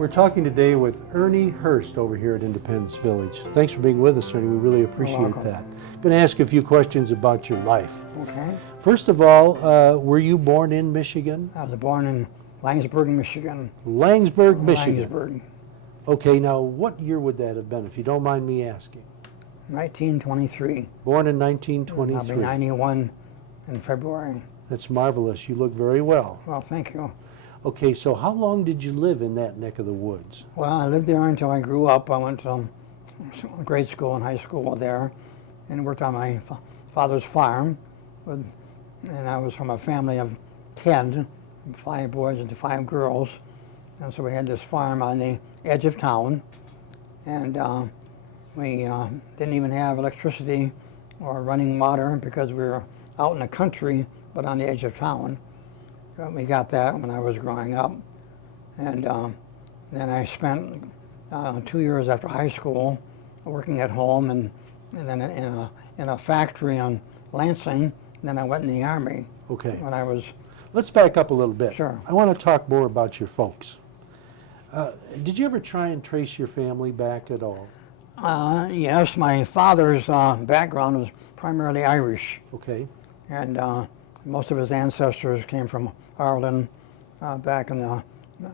We're talking today with Ernie Hurst over here at Independence Village. Thanks for being with us, Ernie. We really appreciate that. I'm going to ask you a few questions about your life. Okay. First of all, were you born in Michigan? I was born in Langsburg, Michigan. Langsburg, Michigan. Langsburg. Okay, now what year would that have been, if you don't mind me asking? 1923. Born in 1923. I'll be 91 in February. That's marvelous. You look very well. Well, thank you. Okay, so how long did you live in that neck of the woods? Well, I lived there until I grew up. I went to grade school and high school there and worked on my father's farm. And I was from a family of 10, 5 boys and 5 girls. And so we had this farm on the edge of town. And we didn't even have electricity or running water because we were out in the country, but on the edge of town. We got that when I was growing up. And then I spent 2 years after high school working at home and then in a factory on Lansing. And then I went in the Army. Okay. When I was... Let's back up a little bit. Sure. I want to talk more about your folks. Did you ever try and trace your family back at all? Yes, my father's background was primarily Irish. Okay. And most of his ancestors came from Ireland back in the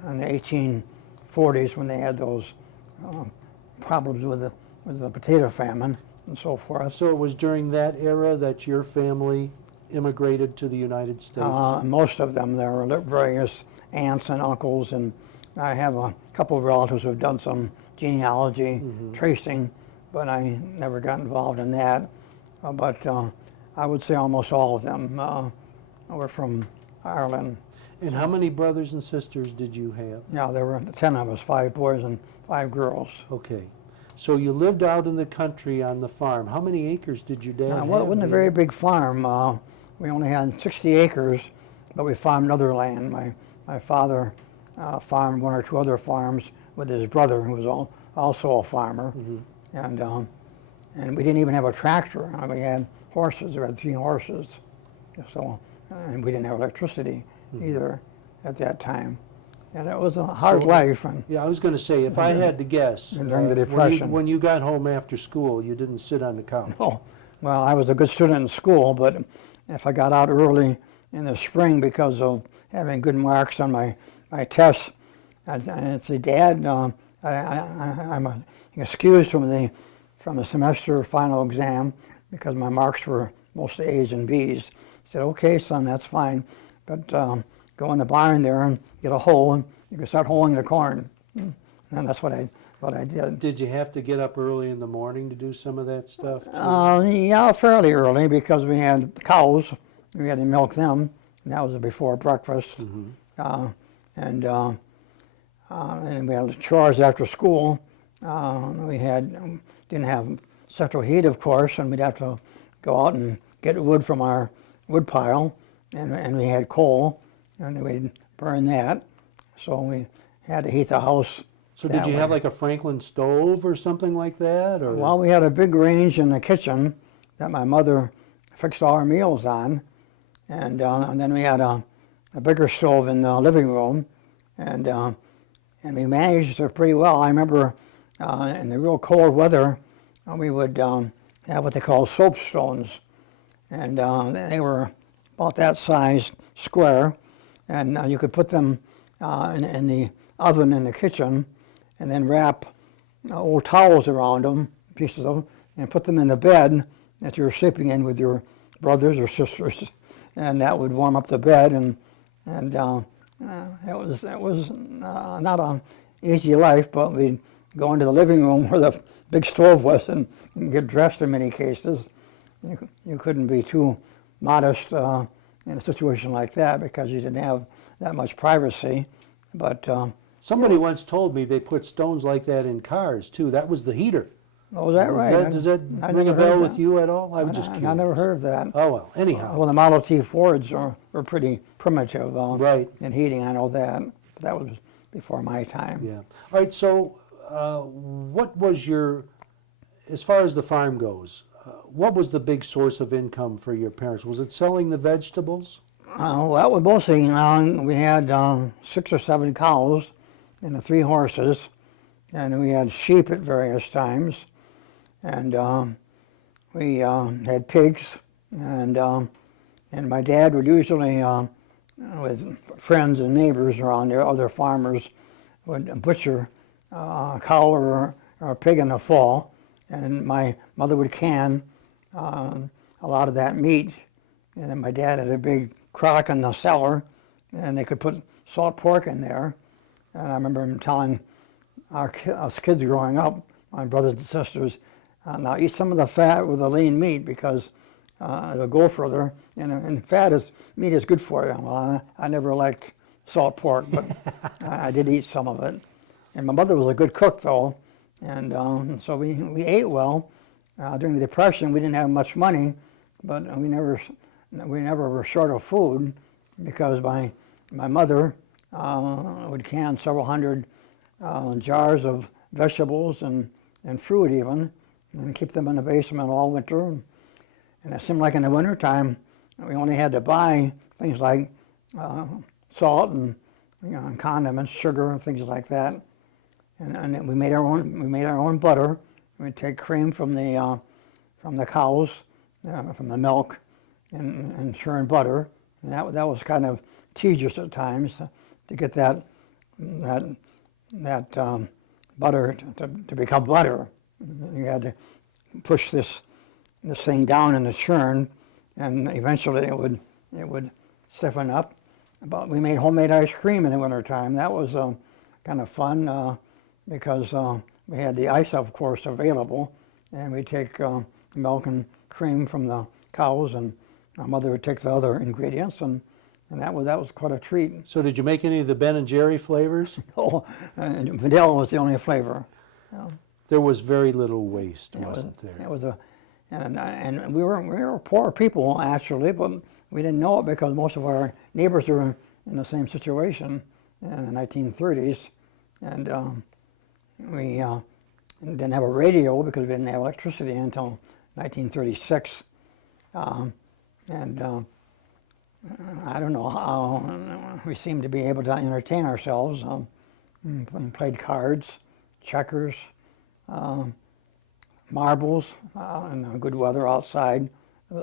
1840s when they had those problems with the potato famine and so forth. So it was during that era that your family immigrated to the United States? Most of them. There were various aunts and uncles, and I have a couple of relatives who have done some genealogy tracing, but I never got involved in that. But I would say almost all of them were from Ireland. And how many brothers and sisters did you have? Yeah, there were 10 of us, 5 boys and 5 girls. Okay. So you lived out in the country on the farm. How many acres did your dad have? Well, it wasn't a very big farm. We only had 60 acres, but we farmed other land. My father farmed 1 or 2 other farms with his brother, who was also a farmer. And we didn't even have a tractor. We had horses. We had 3 horses. So, and we didn't have electricity either at that time. And it was a hard life. And yeah, I was going to say, if I had to guess, during the Depression. When you got home after school, you didn't sit on the couch. Oh, well, I was a good student in school, but if I got out early in the spring because of having good marks on my tests, I'd say, Dad, I'm excused from the semester final exam because my marks were mostly A's and B's. He said, okay, son, that's fine, but go in the barn there and get a hole and you can start hoeing the corn. And that's what I did. Did you have to get up early in the morning to do some of that stuff? Yeah, fairly early because we had cows. We had to milk them, and that was before breakfast. And we had chores after school. We didn't have central heat, of course, and we'd have to go out and get wood from our wood pile, and we had coal, and we'd burn that. So we had to heat the house. So did you have like a Franklin stove or something like that? Or? Well, we had a big range in the kitchen that my mother fixed all our meals on, and then we had a bigger stove in the living room, and we managed pretty well. I remember in the real cold weather, we would have what they call soapstones, and they were about that size, square, and you could put them in the oven in the kitchen, and then wrap old towels around them, pieces of them, and put them in the bed that you were sleeping in with your brothers or sisters, and that would warm up the bed, and it was not an easy life, but we'd go into the living room where the big stove was and get dressed in many cases. You couldn't be too modest in a situation like that because you didn't have that much privacy, but somebody once told me they put stones like that in cars too. That was the heater. Oh, is that right? Does that ring a bell with you at all? I was just curious. I never heard of that. Oh, well, anyhow. Well, the Model T Fords were pretty primitive right. in heating, I know that. But that was before my time. Yeah. All right, so what was as far as the farm goes, what was the big source of income for your parents? Was it selling the vegetables? Well, that was mostly, we had 6 or 7 cows, and the 3 horses, and we had sheep at various times, and we had pigs, and my dad would usually, with friends and neighbors around there, other farmers, would butcher a cow or a pig in the fall, and my mother would can a lot of that meat, and then my dad had a big crock in the cellar, and they could put salt pork in there, and I remember him telling us kids growing up, my brothers and sisters, now eat some of the fat with the lean meat because it'll go further, and meat is good for you. Well, I never liked salt pork, but I did eat some of it. And my mother was a good cook, though, and so we ate well. During the Depression, we didn't have much money, but we never were short of food because my mother would can several hundred jars of vegetables and fruit even, and keep them in the basement all winter. And it seemed like in the wintertime, we only had to buy things like salt and condiments, sugar, and things like that. And we made our own butter. We'd take cream from the cows, from the milk, and churn butter. And that was kind of tedious at times to get that butter to become butter. You had to push this thing down in the churn, and eventually it would stiffen up. But we made homemade ice cream in the wintertime. That was kind of fun because we had the ice, of course, available, and we'd take milk and cream from the cows, and my mother would take the other ingredients, and that was quite a treat. So did you make any of the Ben and Jerry flavors? Oh, and vanilla was the only flavor. There was very little waste, wasn't there? It was and we were poor people actually, but we didn't know it because most of our neighbors were in the same situation in the 1930s, and we didn't have a radio because we didn't have electricity until 1936, and I don't know how we seemed to be able to entertain ourselves. We played cards, checkers, marbles, in good weather outside with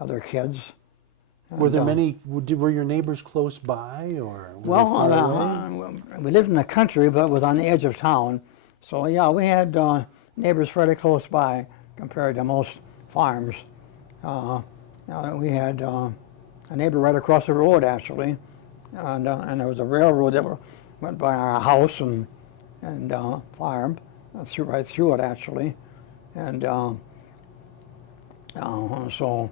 other kids. Were there many? Were your neighbors close by, or were they far away? We lived in the country, but it was on the edge of town. So yeah, we had neighbors fairly close by compared to most farms. We had a neighbor right across the road actually, and there was a railroad that went by our house and farm right through it actually, and so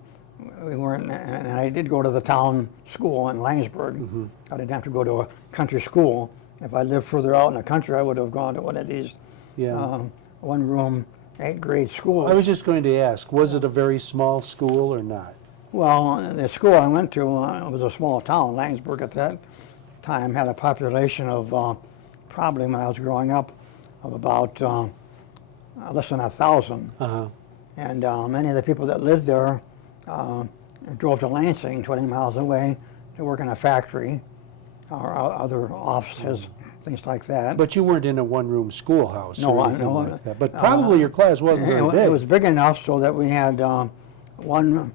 we weren't. And I did go to the town school in Langsburg. Mm-hmm. I didn't have to go to a country school. If I lived further out in the country, I would have gone to one of these one-room 8th grade schools. I was just going to ask, was it a very small school or not? Well, the school I went to was a small town. Langsburg at that time had a population of probably when I was growing up of about less than 1,000. Uh-huh. And many of the people that lived there drove to Lansing, 20 miles away, to work in a factory or other offices, things like that. But you weren't in a one-room schoolhouse or anything no, like that. But probably your class wasn't very big. It was big enough so that we had one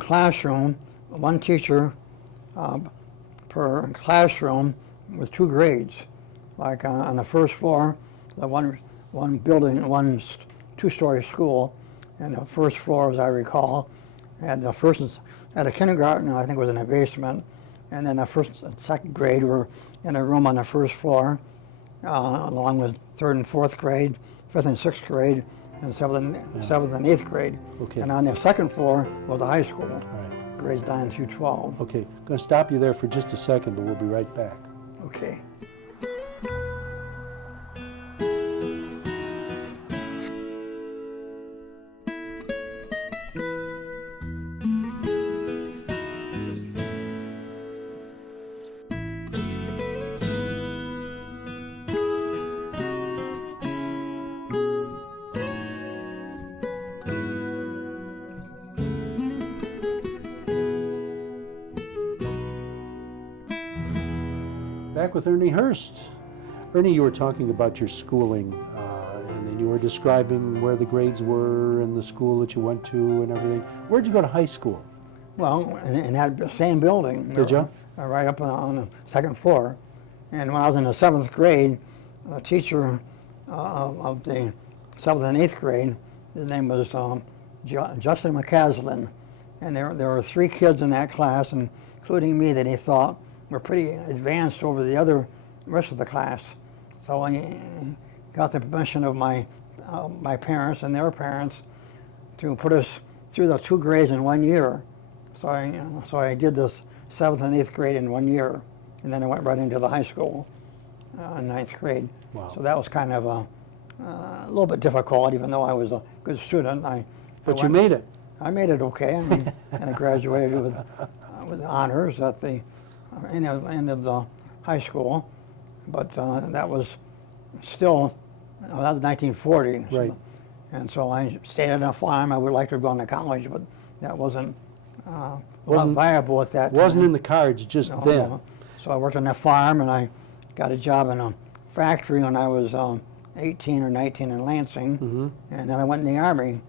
classroom, one teacher per classroom with 2 grades. Like on the first floor, the one building, one 2-story school, and the first floor, as I recall, had a kindergarten, I think was in the basement, and then the first and second grade were in a room on the first floor, along with 3rd and 4th grade, 5th and 6th grade, and 7th and 8th grade. Okay. And on the second floor was the high school, Right. grades 9 through 12. Okay, I'm going to stop you there for just a second, but we'll be right back. Okay. Back with Ernie Hurst. Ernie, you were talking about your schooling, and then you were describing where the grades were and the school that you went to and everything. Where'd you go to high school? Well, in that same building. Did you? Right up on the second floor. And when I was in the 7th grade, a teacher of the 7th and 8th grade, his name was Justin McCaslin. And there were 3 kids in that class, including me, that he thought were pretty advanced over the rest of the class. So I got the permission of my parents and their parents to put us through the 2 grades in 1 year. So I did this 7th and 8th grade in 1 year, and then I went right into the high school in 9th grade. Wow. So that was kind of a little bit difficult, even though I was a good student. But you made it. I made it okay, and I graduated with honors at the end of the high school. But that was still, that was 1940. Right. And so I stayed on a farm. I would like to have gone to college, but that wasn't viable at that time. Wasn't in the cards just then. No. So I worked on that farm, and I got a job in a factory when I was 18 or 19 in Lansing, and then I went in the Army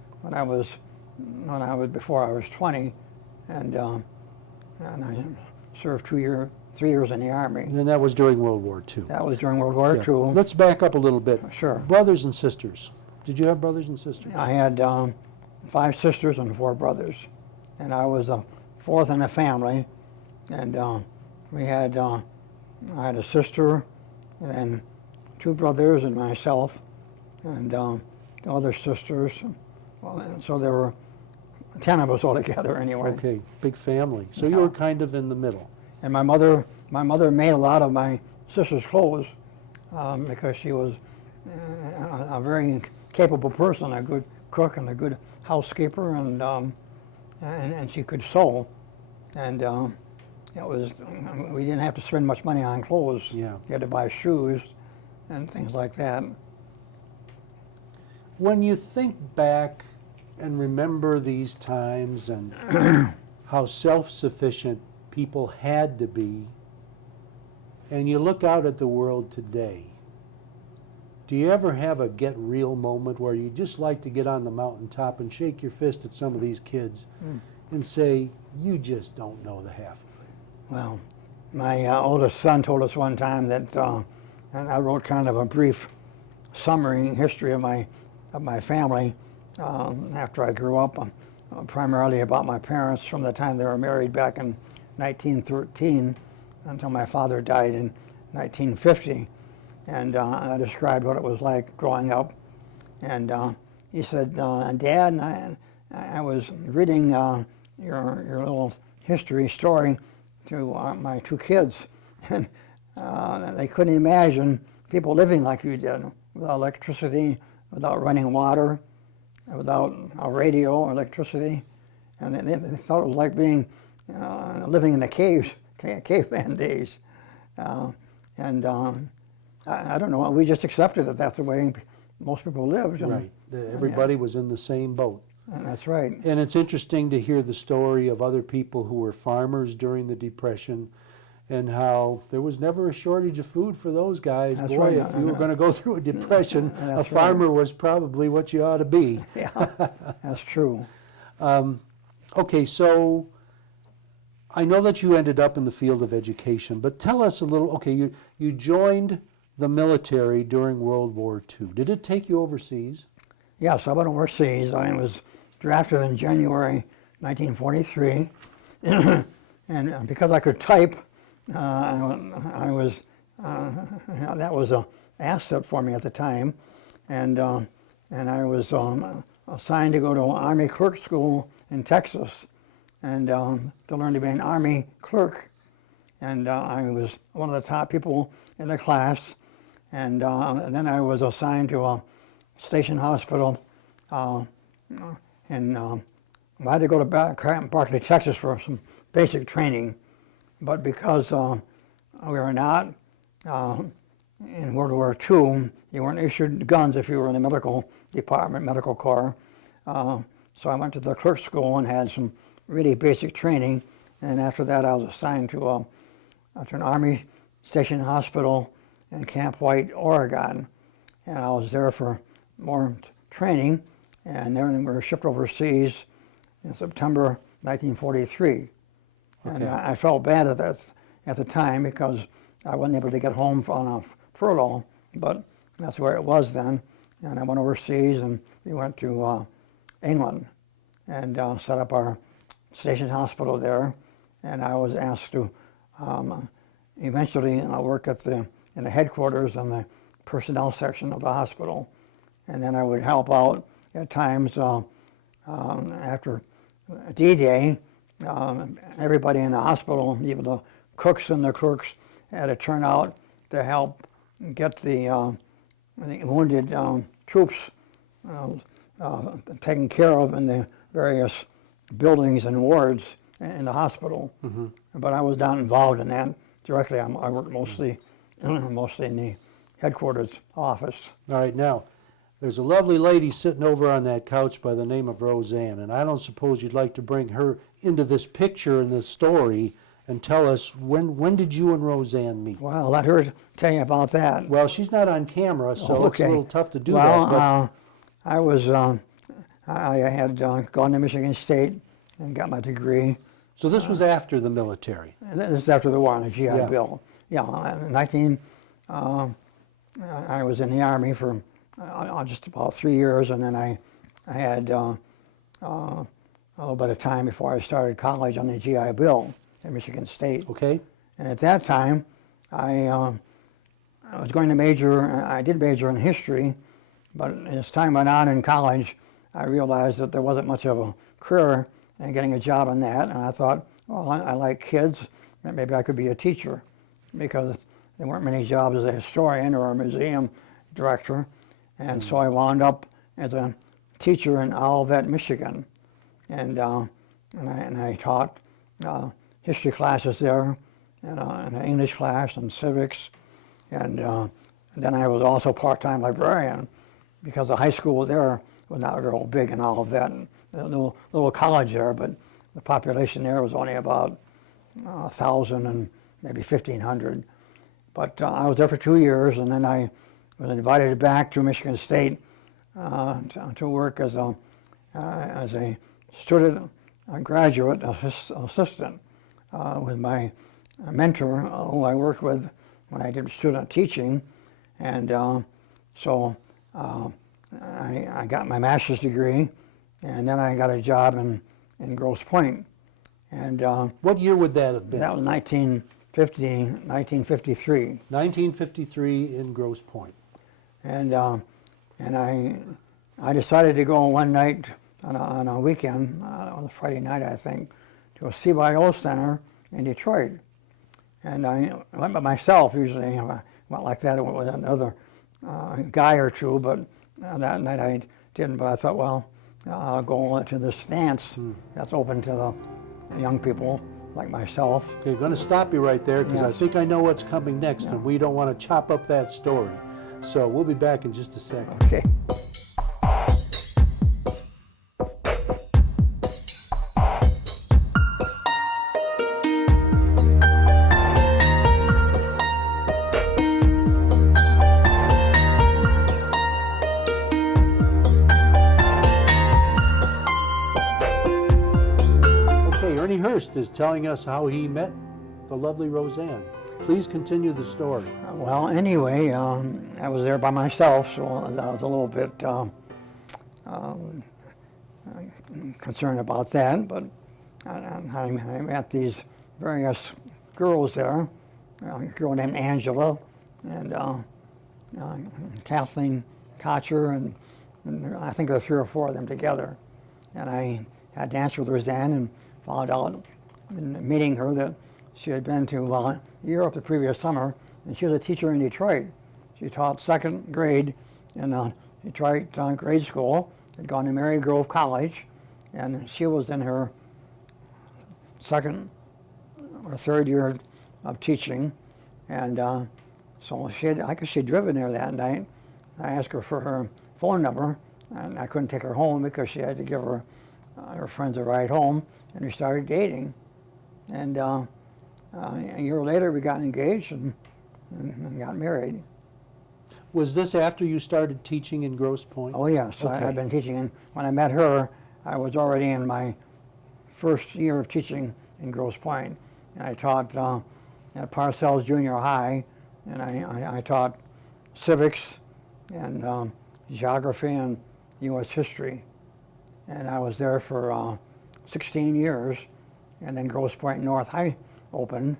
before I was 20, and I served 3 years in the Army. And then that was during World War II. That was during World War II. Let's back up a little bit. Sure. Brothers and sisters. Did you have brothers and sisters? I had 5 sisters and 4 brothers, and I was the 4th in the family. And I had a sister, and then 2 brothers and myself, and the other sisters. Well, and so there were 10 of us all together anyway. Okay, big family. So you were kind of in the middle. And my mother made a lot of my sister's clothes because she was a very capable person, a good cook and a good housekeeper, and she could sew. And we didn't have to spend much money on clothes. Yeah. You had to buy shoes and things like that. When you think back and remember these times and how self-sufficient people had to be, and you look out at the world today, do you ever have a get real moment where you just like to get on the mountaintop and shake your fist at some of these kids and say, you just don't know the half of it? Well, my oldest son told us one time that, and I wrote kind of a brief summary history of my family after I grew up, primarily about my parents from the time they were married back in 1913 until my father died in 1950. And I described what it was like growing up. And he said, Dad, I was reading your little history story to my 2 kids, and they couldn't imagine people living like you did, without electricity, without running water, without a radio or electricity. And they thought it was like being living in the caveman days. I don't know, we just accepted that that's the way most people lived. Right. Everybody was in the same boat. That's right. And it's interesting to hear the story of other people who were farmers during the Depression and how there was never a shortage of food for those guys. That's Boy, right. if you were going to go through a depression, a That's farmer was probably what you ought to be. Yeah, that's true. Okay, so I know that you ended up in the field of education, but tell us a little, okay, you joined the military during World War II. Did it take you overseas? Yes, I went overseas. I was drafted in January 1943, and because I could type, I was that was an asset for me at the time, and I was assigned to go to Army clerk school in Texas, and to learn to be an Army clerk, and I was one of the top people in the class, and then I was assigned to a station hospital, and I had to go to Berkeley, Texas for some basic training, but because we were not in World War II, you weren't issued guns if you were in the medical department, medical corps. So I went to the clerk school and had some really basic training, and after that I was assigned to an Army station hospital in Camp White, Oregon. And I was there for more training, and then we were shipped overseas in September 1943. And Okay. I felt bad at the time because I wasn't able to get home on a furlough, but that's where it was then. And I went overseas, and we went to England and set up our station hospital there. And I was asked to eventually work in the headquarters and the personnel section of the hospital. And then I would help out at times after D-Day. Everybody in the hospital, even the cooks and the clerks, had to turn out to help get the wounded troops taken care of in the various buildings and wards in the hospital. Mm-hmm. But I was not involved in that directly. I worked mostly in the headquarters office. All right, now, there's a lovely lady sitting over on that couch by the name of Roseanne, and I don't suppose you'd like to bring her into this picture in this story and tell us when did you and Roseanne meet? Well, let her tell you about that. Well, she's not on camera, so it's a little tough to do that. Well, I was, I had gone to Michigan State and got my degree. So this was after the military. This is after the war on the GI Yeah. Bill. Yeah, I was in the Army for just about 3 years, and then I had a little bit of time before I started college on the GI Bill at Michigan State. Okay. And at that time, I was going to major, I did major in history, but as time went on in college, I realized that there wasn't much of a career in getting a job in that, and I thought, well, I like kids, maybe I could be a teacher, because there weren't many jobs as a historian or a museum director, and so I wound up as a teacher in Olivet, Michigan, and I taught history classes there, and an English class and civics, and then I was also part-time librarian because the high school there was not real big in Olivet, and a little college there, but the population there was only about 1,000 and maybe 1,500. But I was there for 2 years, and then I was invited back to Michigan State to work as a student graduate assistant with my mentor, who I worked with when I did student teaching, and so I got my master's degree, and then I got a job in Grosse Pointe. And What year would that have been? that was 1953. 1953 in Grosse Pointe. And I decided to go one night on a weekend, on a Friday night, I think, to a CYO center in Detroit. And I went by myself usually. I went like that with another guy or two, but that night I didn't. But I thought, well, I'll go to this dance that's open to the young people like myself. Okay, going to stop you right there because I Yes. think I know what's coming next, and we don't want to chop up that story. So we'll be back in just a second. Okay. Okay, Ernie Hurst is telling us how he met the lovely Roseanne. Please continue the story. Well, anyway, I was there by myself, so I was a little bit concerned about that. But I met these various girls there, a girl named Angela and Kathleen Kocher, and I think there were 3 or 4 of them together. And I had danced with Roseanne and found out in meeting her that she had been to Europe the previous summer, and she was a teacher in Detroit. She taught 2nd grade in Detroit grade school, had gone to Mary Grove College, and she was in her 2nd or 3rd year of teaching. And so I guess she'd driven there that night. I asked her for her phone number, and I couldn't take her home because she had to give her friends a ride home, and we started dating. And a year later, we got engaged, and and got married. Was this after you started teaching in Grosse Pointe? Oh yes, Okay. I've been teaching, and when I met her, I was already in my first year of teaching in Grosse Pointe. And I taught at Parcells Junior High, and I taught civics and geography and U.S. history. And I was there for 16 years, and then Grosse Pointe North High opened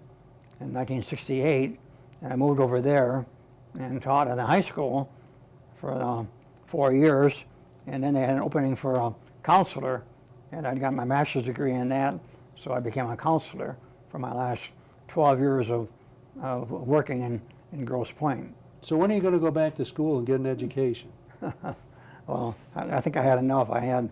in 1968, and I moved over there and taught in the high school for 4 years, and then they had an opening for a counselor, and I got my master's degree in that, so I became a counselor for my last 12 years of working in Grosse Pointe. So when are you going to go back to school and get an education? Well, I think I had enough. I had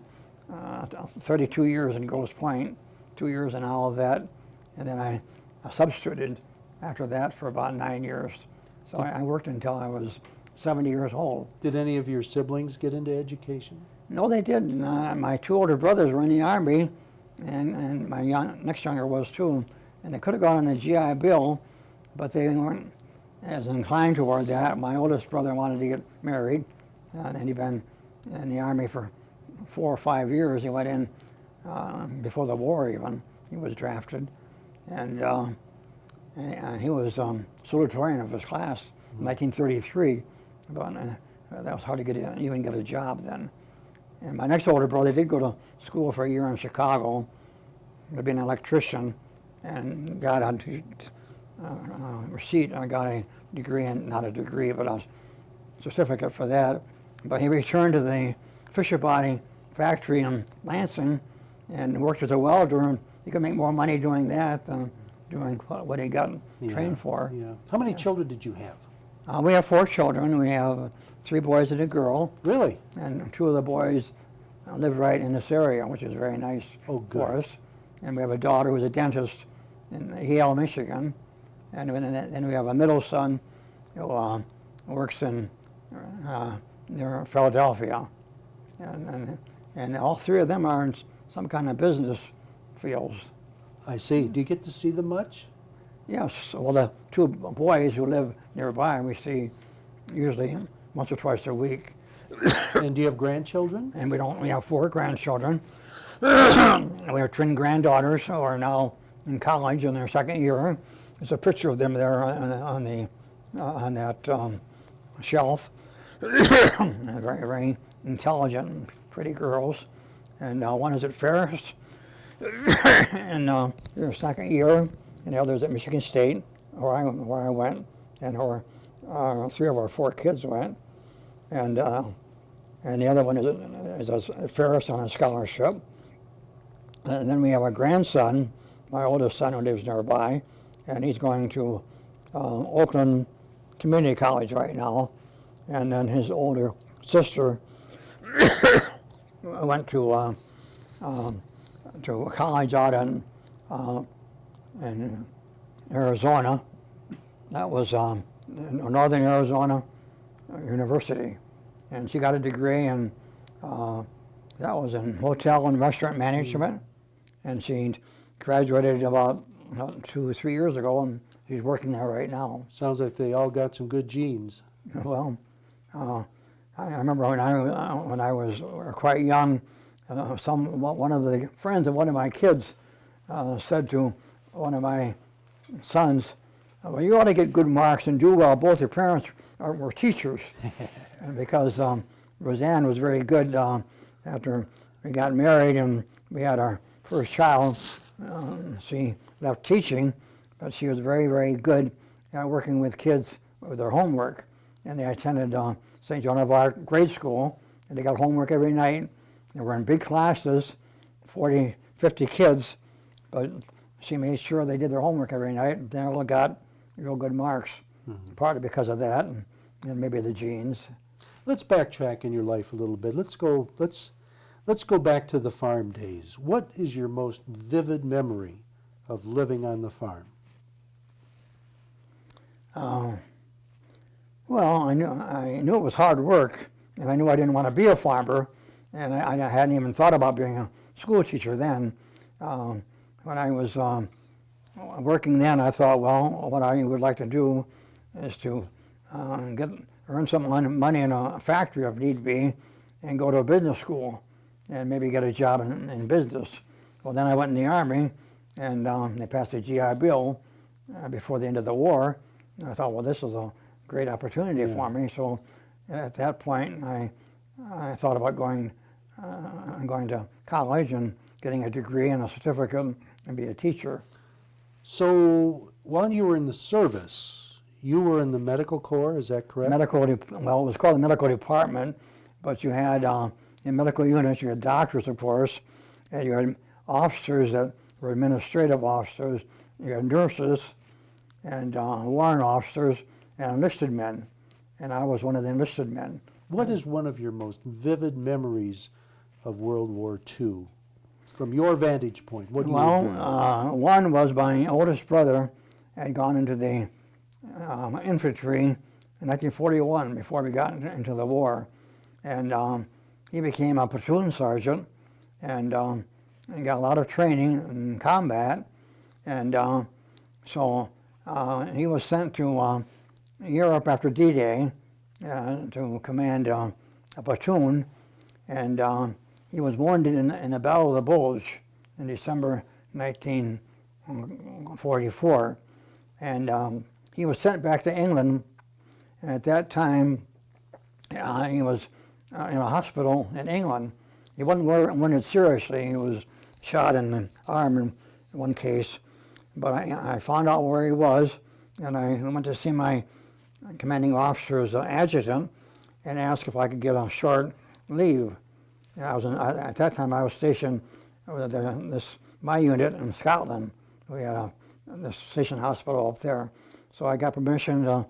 32 years in Grosse Pointe, 2 years in Olivet, and then I substituted after that for about 9 years. So I worked until I was 70 years old. Did any of your siblings get into education? No, they didn't. My two older brothers were in the Army, and my next younger was too. And they could have gone on a GI Bill, but they weren't as inclined toward that. My oldest brother wanted to get married, and he'd been in the Army for 4 or 5 years. He went in before the war even. He was drafted. And he was salutatorian of his class in 1933. But that was hard to even get a job then. And my next older brother did go to school for a year in Chicago to be an electrician, and got a receipt. I got a degree, not a degree, but a certificate for that. But he returned to the Fisher Body factory in Lansing and worked as a welder, and he could make more money doing that than doing what he got trained for. Yeah. How many children did you have? We have 4 children. We have 3 boys and a girl. Really? And 2 of the boys live right in this area, which is very nice for us. And we have a daughter who's a dentist in Yale, Michigan. And then we have a middle son who works in near Philadelphia. And all 3 of them are in some kind of business fields. I see. Do you get to see them much? Yes. Well, the 2 boys who live nearby, we see usually once or twice a week. And do you have grandchildren? And we have 4 grandchildren. We have twin granddaughters who are now in college in their 2nd year. There's a picture of them there on that shelf. Very, very intelligent and pretty girls. And one is at Ferris in their 2nd year, and the other's at Michigan State, where I went, and 3 of our 4 kids went. And the other one is at Ferris on a scholarship. And then we have a grandson, my oldest son, who lives nearby, and he's going to Oakland Community College right now. And then his older sister went to college out in Arizona. That was Northern Arizona University. And she got a degree in, that was in hotel and restaurant management. And she graduated about 2 or 3 years ago, and she's working there right now. Sounds like they all got some good genes. Well, I remember when I was quite young, one of the friends of one of my kids said to one of my sons, "Well, you ought to get good marks and do well. Both your parents were teachers." Because Roseanne was very good after we got married and we had our first child. She left teaching, but she was very, very good at working with kids with their homework. And they attended St. Joan of Arc grade school, and they got homework every night. They were in big classes, 40, 50 kids, but she made sure they did their homework every night. They all got real good marks, partly because of that, and maybe the genes. Let's backtrack in your life a little bit. Let's go back to the farm days. What is your most vivid memory of living on the farm? Well, I knew it was hard work, and I knew I didn't want to be a farmer, and I hadn't even thought about being a school teacher then. When I was working then, I thought, well, what I would like to do is to earn some money in a factory if need be, and go to a business school and maybe get a job in business. Well, then I went in the Army, and they passed a GI Bill before the end of the war. And I thought, well, this is a great opportunity for me. So at that point, I thought about going to college and getting a degree and a certificate and be a teacher. So while you were in the service, you were in the medical corps, is that correct? Well, it was called the medical department, but you had, in medical units, you had doctors, of course, and you had officers that were administrative officers, you had nurses, and warrant officers, and enlisted men, and I was one of the enlisted men. What is one of your most vivid memories of World War II? From your vantage point, what do you remember? One was my oldest brother had gone into the infantry in 1941 before we got into the war, and he became a platoon sergeant, and he got a lot of training in combat, and so he was sent to Europe after D-Day to command a platoon, and he was wounded in the Battle of the Bulge in December 1944, and he was sent back to England, and at that time he was in a hospital in England. He wasn't wounded seriously. He was shot in the arm in one case, but I found out where he was, and I went to see my commanding officer's adjutant and asked if I could get a short leave. At that time I was stationed with my unit in Scotland. We had the station hospital up there. So I got permission to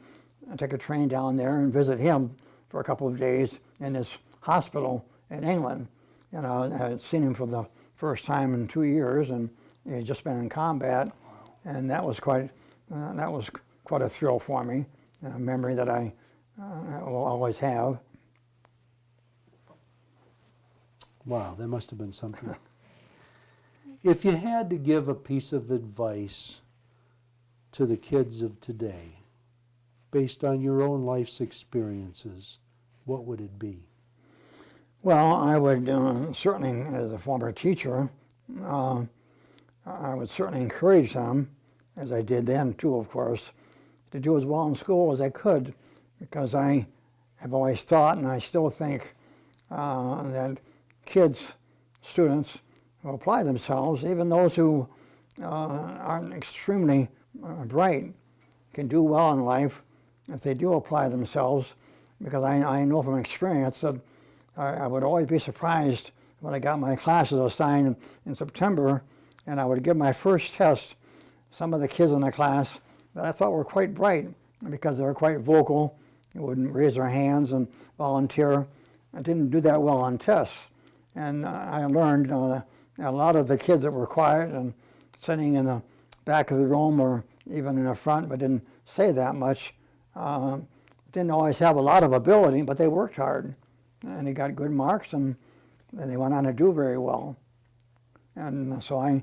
take a train down there and visit him for a couple of days in his hospital in England. And I had seen him for the first time in 2 years, and he had just been in combat, and that was quite a thrill for me, a memory that I will always have. Wow, that must have been something. If you had to give a piece of advice to the kids of today, based on your own life's experiences, what would it be? Well, I would certainly, as a former teacher, I would certainly encourage them, as I did then too, of course, to do as well in school as I could, because I have always thought, and I still think, that students who apply themselves, even those who aren't extremely bright, can do well in life if they do apply themselves, because I know from experience that I would always be surprised when I got my classes assigned in September, and I would give my first test. Some of the kids in the class that I thought were quite bright, because they were quite vocal, they wouldn't raise their hands and volunteer. I didn't do that well on tests. And I learned a lot of the kids that were quiet and sitting in the back of the room or even in the front, but didn't say that much, didn't always have a lot of ability, but they worked hard. And they got good marks, and they went on to do very well. And so I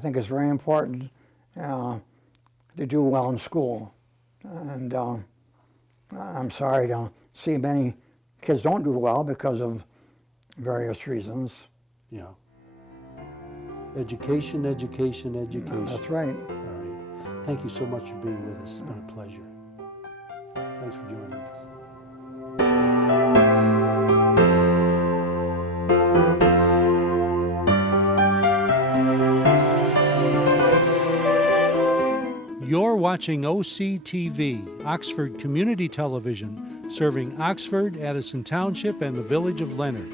think it's very important to do well in school. And I'm sorry to see many kids don't do well because of various reasons. Yeah. Education, education, education. That's right. All right. Thank you so much for being with us. It's been a pleasure. Thanks for joining us. You're watching OCTV, Oxford Community Television, serving Oxford, Addison Township, and the village of Leonard.